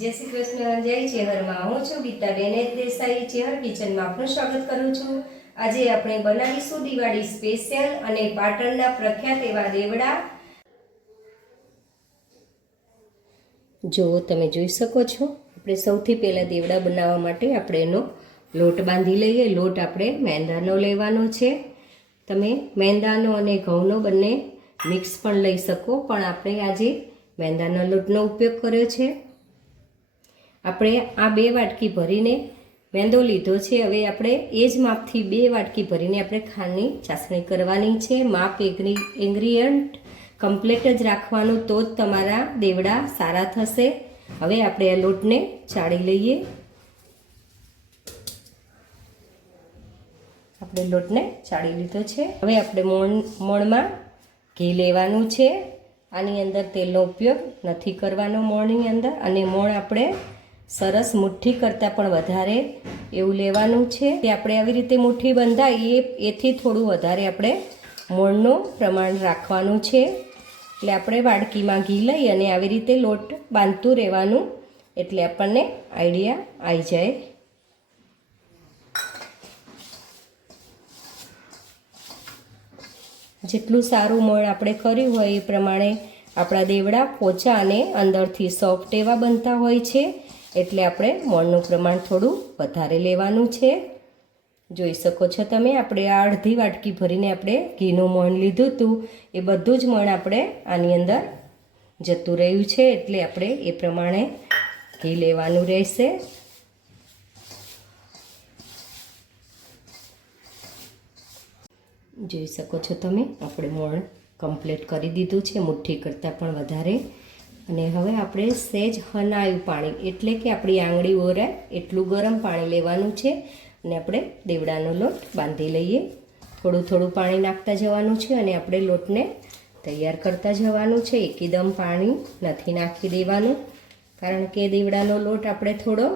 જય શ્રી કૃષ્ણ, જય ચેહરમાં. હું છું ગીતાબેન દેસાઈ, ચેહર કિચનમાં આપનું સ્વાગત કરું છું. આજે આપણે બનાવીશું દિવાળી સ્પેશિયલ અને પાટણના પ્રખ્યાત એવા દેવડા. જો તમે જોઈ શકો છો, આપણે સૌથી પહેલાં દેવડા બનાવવા માટે આપણે એનો લોટ બાંધી લઈએ. લોટ આપણે મેંદાનો લેવાનો છે. તમે મેંદાનો અને ઘઉંનો બંને મિક્સ પણ લઈ શકો, પણ આપણે આજે મેંદાના લોટનો ઉપયોગ કર્યો છે. આપણે આ બે વાટકી ભરીને મેંદો લીધો છે. હવે આપણે એ જ માપથી બે વાટકી ભરીને આપણે ખાંડની ચાસણી કરવાની છે. માપ એગ્રી ઇન્ગ્રીડિયન્ટ કમ્પ્લીટ જ રાખવાનું તો જ તમારા દેવડા સારા થશે. હવે આપણે આ લોટને ચાળી લઈએ. આપણે લોટને ચાળી લીધો છે. હવે આપણે મોણ, મોણમાં ઘી લેવાનું છે. આની અંદર તેલનો ઉપયોગ નથી કરવાનો મોણની અંદર. અને મોણ આપણે સરસ મુઠ્ઠી કરતાં પણ વધારે એવું લેવાનું છે. તે આપણે આવી રીતે મુઠ્ઠી બંધાય, એ, એથી થોડું વધારે આપણે મોણનું પ્રમાણ રાખવાનું છે. એટલે આપણે વાડકીમાં ઘી લઈ અને આવી રીતે લોટ બાંધતું રહેવાનું, એટલે આપણને આઈડિયા આવી જાય. જેટલું સારું મણ આપણે કર્યું હોય એ પ્રમાણે આપણા દેવડા પોચા અને અંદરથી સોફ્ટ એવા બનતા હોય છે. એટલે આપણે મોણનું પ્રમાણ થોડું વધારે લેવાનું છે. જોઈ શકો છો તમે, આપણે આ અડધી વાટકી ભરીને આપણે ઘીનું મોણ લીધું હતું. એ બધું જ મણ આપણે આની અંદર જતું રહ્યું છે, એટલે આપણે એ પ્રમાણે ઘી લેવાનું રહેશે. જોઈ શકો છો તમે, આપણે મોણ કમ્પ્લીટ કરી દીધું છે, મુઠ્ઠી કરતાં પણ વધારે. અને હવે આપણે સહેજ હનાયું પાણી, એટલે કે આપણી આંગળી ઓરાય એટલું ગરમ પાણી લેવાનું છે અને આપણે દેવડાનો લોટ બાંધી લઈએ. થોડું થોડું પાણી નાખતા જવાનું છે અને આપણે લોટને તૈયાર કરતા જવાનું છે. એકદમ પાણી નથી નાખી દેવાનું, કારણ કે દેવડાનો લોટ આપણે થોડો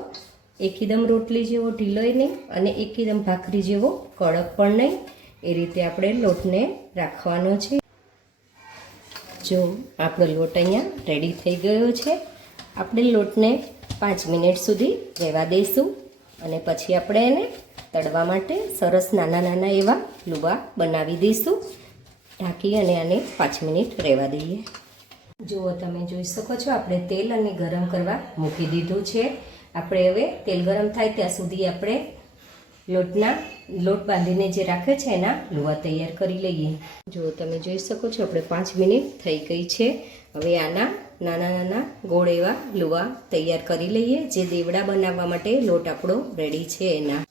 એકદમ રોટલી જેવો ઢીલોય નહીં અને એકદમ ભાખરી જેવો કડક પણ નહીં. એ રીતે આપણે લોટને રાખવાનો છે. જો આપણો લોટ અહીંયા રેડી થઈ ગયો છે. આપણે લોટને પાંચ મિનિટ સુધી રહેવા દઈશું અને પછી આપણે એને તળવા માટે સરસ નાના નાના એવા લુવા બનાવી દઈશું. ઢાંકી અને આને પાંચ મિનિટ રહેવા દઈએ. જુઓ તમે જોઈ શકો છો, આપણે તેલ અને ગરમ કરવા મૂકી દીધું છે. આપણે હવે તેલ ગરમ થાય ત્યાં સુધી આપણે લોટના લોટ બાંધીને જે રાખે છે એના લુવા તૈયાર કરી લઈએ. જો તમે જોઈ શકો છો, આપણે પાંચ મિનિટ થઈ ગઈ છે. હવે આના નાના નાના ગોળ એવા લુવા તૈયાર કરી લઈએ, જે દેવડા બનાવવા માટે લોટ આપણો રેડી છે એના.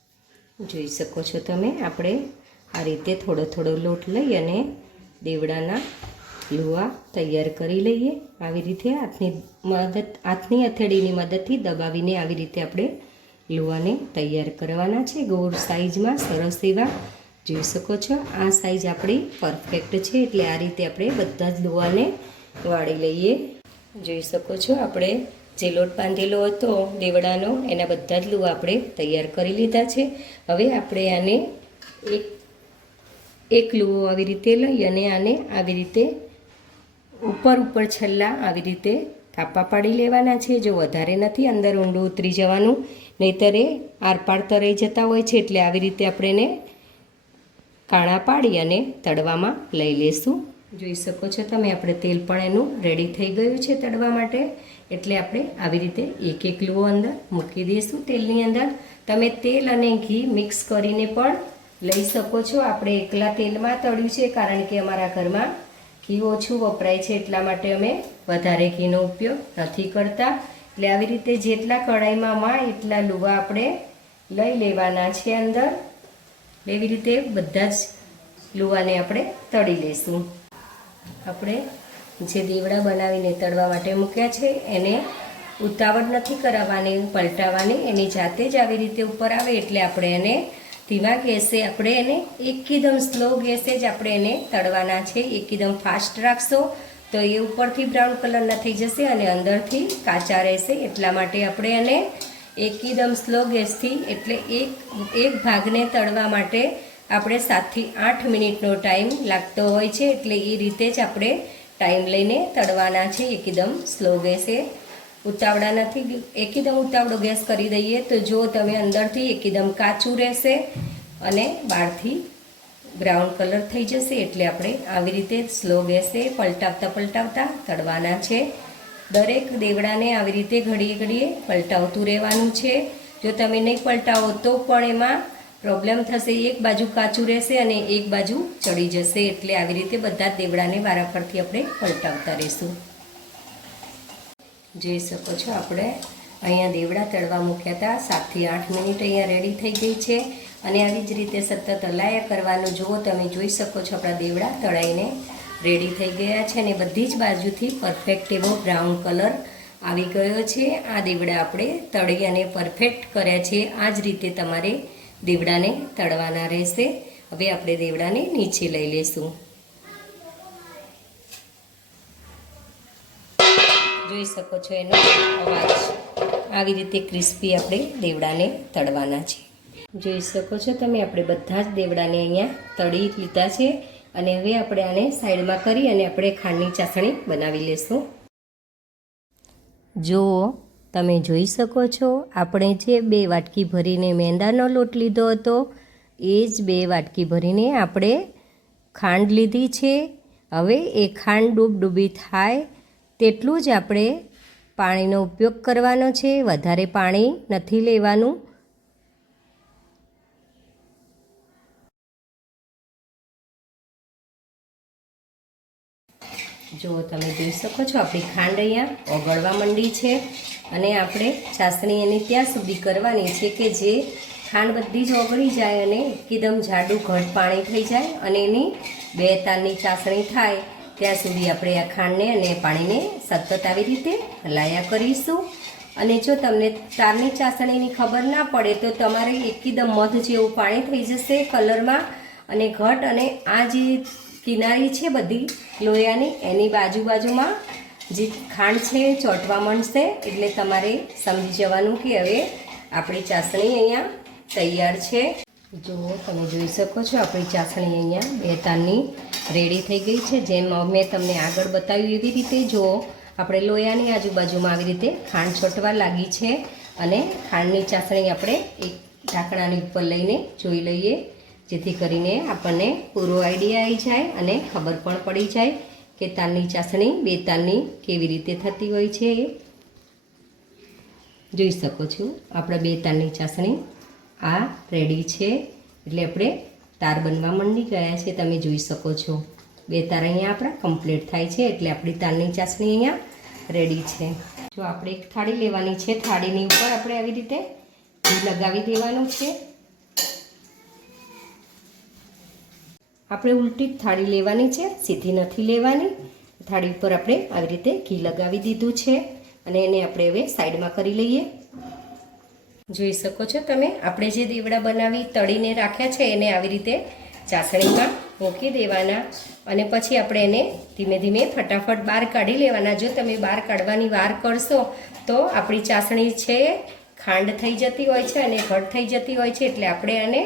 જોઈ શકો છો તમે, આપણે આ રીતે થોડો થોડો લોટ લઈ અને દેવડાના લુવા તૈયાર કરી લઈએ. આવી રીતે હાથની મદદ, હાથની હથેળીની મદદથી દબાવીને આવી રીતે આપણે લુવાને તૈયાર કરવાના છે. ગોળ સાઈઝમાં સરસ એવા જોઈ શકો છો. આ સાઈઝ આપણી પરફેક્ટ છે એટલે આ રીતે આપણે બધા જ લુવાને વાળી લઈએ. જોઈ શકો છો આપણે જે લોટ બાંધેલો હતો, દેવડાનો, એના બધા જ લુવા આપણે તૈયાર કરી લીધા છે. હવે આપણે આને એક એક લુવો આવી રીતે લઈ અને આને આવી રીતે ઉપર ઉપર છેલ્લા આવી રીતે કાપા પાડી લેવાના છે. જો વધારે નથી, અંદર ઊંડું ઉતરી જવાનું. નહીતર એ આરપાર તરાઈ જતા હોય છે એટલે આવી રીતે આપણે એને કાણા પાડી અને તળવામાં લઈ લેશું. જોઈ શકો છો તમે, આપણે તેલ પણ એનું રેડી થઈ ગયું છે તળવા માટે. એટલે આપણે આવી રીતે એક એક લુઓ અંદર મૂકી દઈશું તેલની અંદર. તમે તેલ અને ઘી મિક્સ કરીને પણ લઈ શકો છો. આપણે એકલા તેલમાં તળ્યું છે કારણ કે અમારા ઘરમાં ઘી ઓછું વપરાય છે એટલા માટે અમે વધારે ઘીનો ઉપયોગ નથી કરતા. એટલે આવી રીતે જેટલા કઢાઈમાં માં એટલા લુવા આપણે લઈ લેવાના છે અંદર. એવી રીતે બધા જ લુવાને આપણે તળી લઈશું આપણે જે દીવડા બનાવીને તળવા માટે મૂક્યા છે, એને ઉતાવળ નથી કરાવવાની, પલટાવવાની. એની જાતે જ આવી રીતે ઉપર આવે એટલે આપણે એને ધીમા ગેસે આપણે એને એકદમ સ્લો ગેસે જ આપણે એને તળવાના છે. એકદમ ફાસ્ટ રાખશો. તો એ ઉપરથી બ્રાઉન કલરના થઈ જશે અને અંદરથી કાચા રહેશે. એટલા માટે આપણે એને એકદમ સ્લો ગેસથી એટલે એક એક ભાગને તળવા માટે આપણે સાતથી આઠ મિનિટનો ટાઈમ લાગતો હોય છે. એટલે એ રીતે જ આપણે ટાઈમ લઈને તળવાના છે. એકદમ સ્લો ગેસે. ઉતાવળા નથી, એકદમ ઉતાવળો ગેસ કરી દઈએ તો જો તમે અંદરથી એકદમ કાચું રહેશે અને બહારથી બ્રાઉન કલર થઈ જશે એટલે આપણે આવી રીતે સ્લો ગેસે પલટાવતા પલટાવતા તળવાના છે. દરેક દેવડાને આવી રીતે ઘડીએ ઘડીએ પલટાવતું રહેવાનું છે. જો તમે નહીં પલટાવો તો પણ એમાં પ્રોબ્લેમ થશે. એક બાજુ કાચું રહેશે અને એક બાજુ ચડી જશે. એટલે આવી રીતે બધા દેવડાને વારાફરથી આપણે પલટાવતા રહીશું. જોઈ શકો છો આપણે અહીંયા દેવડા તળવા મૂક્યા હતા. સાતથી આઠ મિનિટ અહીંયા રેડી થઈ ગઈ છે. અને આવી જ રીતે સતત હલાયા કરવાનું જુઓ, તમે જોઈ શકો છો આપણા દેવડા તળાઈને રેડી થઈ ગયા છે અને બધી જ બાજુથી પરફેક્ટ એવો બ્રાઉન કલર આવી ગયો છે. આ દેવડા આપણે તળી અને પરફેક્ટ કર્યા છે. આ જ રીતે તમારે દેવડાને તળવાના રહેશે. હવે આપણે દેવડાને નીચે લઈ લઈશું. જોઈ શકો છો એનો અવાજ. આવી રીતે ક્રિસ્પી આપણે દેવડાને તળવાના છે. જોઈ શકો છો તમે, આપણે બધા જ દેવડાને અહીંયા તળી લીધા છે અને હવે આપણે આને સાઈડમાં કરી અને આપણે ખાંડની ચાસણી બનાવી લેશું. જુઓ, તમે જોઈ શકો છો, આપણે જે બે વાટકી ભરીને મેંદાનો લોટ લીધો હતો, એ જ બે વાટકી ભરીને આપણે ખાંડ લીધી છે. હવે એ ખાંડ ડૂબ ડૂબી થાય તેટલું જ આપણે પાણીનો ઉપયોગ કરવાનો છે, વધારે પાણી નથી લેવાનું. જો તમે જોઈ શકો છો, આપણી ખાંડ અહીંયા ઓગળવા માંડી છે અને આપણે ચાસણી એની ત્યાં સુધી કરવાની છે કે જે ખાંડ બધી જ ઓગળી જાય અને એકદમ જાડું ઘટ પાણી થઈ જાય અને એની બે તારની ચાસણી થાય. ત્યાં સુધી આપણે આ ખાંડને અને પાણીને સતત આવી રીતે હલાયા કરીશું. અને જો તમને તારની ચાસણીની ખબર ના પડે તો તમારે એકદમ મધ જેવું પાણી થઈ જશે કલરમાં. અને ઘટ અને આ જે કિનારી છે બધી લોયાની, એની બાજુ બાજુમાં જે ખાંડ છે ચોંટવા માંડશે. એટલે તમારે સમજી જવાનું કે હવે આપણી ચાસણી અહીંયા તૈયાર છે. જો તમે જોઈ શકો છો આપણી ચાસણી અહીંયા બે તારની રેડી થઈ ગઈ છે. જેમ મેં તમને આગળ બતાવ્યું એવી રીતે જો આપણે લોયાની આજુબાજુમાં આવી રીતે ખાંડ છોટવા લાગી છે અને ખાંડની ચાસણી આપણે એક ઢાંકણાની ઉપર લઈને જોઈ લઈએ, જેથી કરીને આપણને પૂરો આઈડિયા આવી જાય અને ખબર પણ પડી જાય કે તાલની ચાસણી બે તાલની કેવી રીતે થતી હોય છે. એ જોઈ શકો છો, આપણે બે તાલની ચાસણી આ રેડી છે. એટલે આપણે તાર બનવા મંડી ગયા છે, તમે જોઈ શકો છો. બે તાર અહીંયા આપણા કમ્પ્લીટ થાય છે, એટલે આપણી તારની ચાસણી અહીંયા રેડી છે. જો આપણે એક થાળી લેવાની છે, થાળીની ઉપર આપણે આવી રીતે ઘી લગાવી દેવાનું છે. આપણે ઉલટી થાળી લેવાની છે, સીધી નથી લેવાની. થાળી ઉપર આપણે આવી રીતે ઘી લગાવી દીધું છે, અને એને આપણે હવે સાઈડમાં કરી લઈએ. જોઈ શકો છો. તમે આપણે જે દીવડા બનાવી તળીને રાખ્યા છે, એને આવી રીતે ચાસણીમાં મૂકી દેવાના અને પછી આપણે એને ધીમે ધીમે ફટાફટ બહાર કાઢી લેવાના. જો તમે બહાર કાઢવાની વાર કરશો, તો આપણી ચાસણી છે, ખાંડ થઈ જતી હોય છે અને ઘટ થઈ જતી હોય છે, એટલે આપણે આને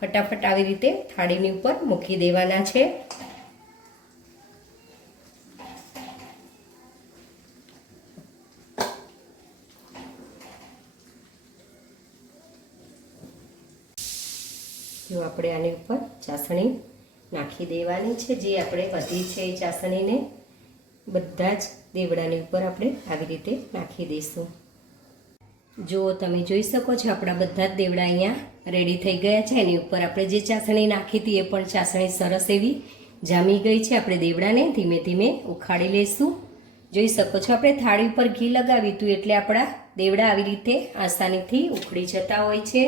ફટાફટ આવી રીતે થાળીની ઉપર મૂકી દેવાના છે. જો આપણે આની ઉપર ચાસણી નાખી દેવાની છે. જે આપણે વધી છે એ ચાસણીને, બધા જ દેવડાની ઉપર આપણે આવી રીતે નાખી દઈશું. જો તમે જોઈ શકો છો, આપણા બધા જ દેવડા અહીંયા રેડી થઈ ગયા છે. એની ઉપર આપણે જે ચાસણી નાખી હતી એ પણ ચાસણી સરસ એવી જામી ગઈ છે. આપણે દેવડાને ધીમે ધીમે ઉખાડી લઈશું જોઈ શકો છો, આપણે થાળી ઉપર ઘી લગાવ્યું હતું એટલે આપણા દેવડા આવી રીતે આસાનીથી ઉખડી જતા હોય છે.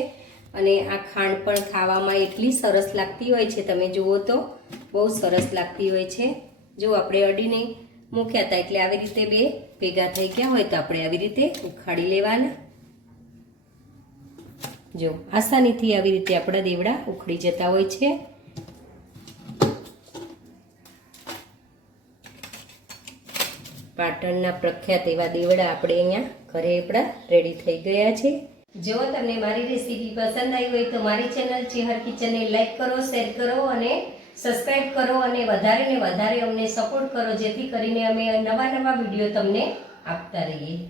અને આ ખાંડ પણ ખાવામાં એટલી સરસ લાગતી હોય છે, તમે જુઓ તો. બહુ સરસ લાગતી હોય છે. જો આપણે અડીને મૂક્યા હતા એટલે આવી રીતે બે ભેગા થઈ ગયા હોય તો આપણે આવી રીતે ઉખાડી લેવાના. જો, આસાનીથી આવી રીતે આપણા દેવડા ઉખડી જતા હોય છે. પાટણના પ્રખ્યાત એવા દેવડા આપણે અહીંયા ઘરે આપણા રેડી થઈ ગયા છે. જો તમને મારી રેસીપી પસંદ આવી હોય તો મારી ચેનલ ચેહર કિચનને લાઈક કરો, શેર કરો અને સબસ્ક્રાઈબ કરો અને વધારે ને વધારે અમને સપોર્ટ કરો, જેથી કરીને અમે નવા નવા વીડિયો તમને આપતા રહીએ.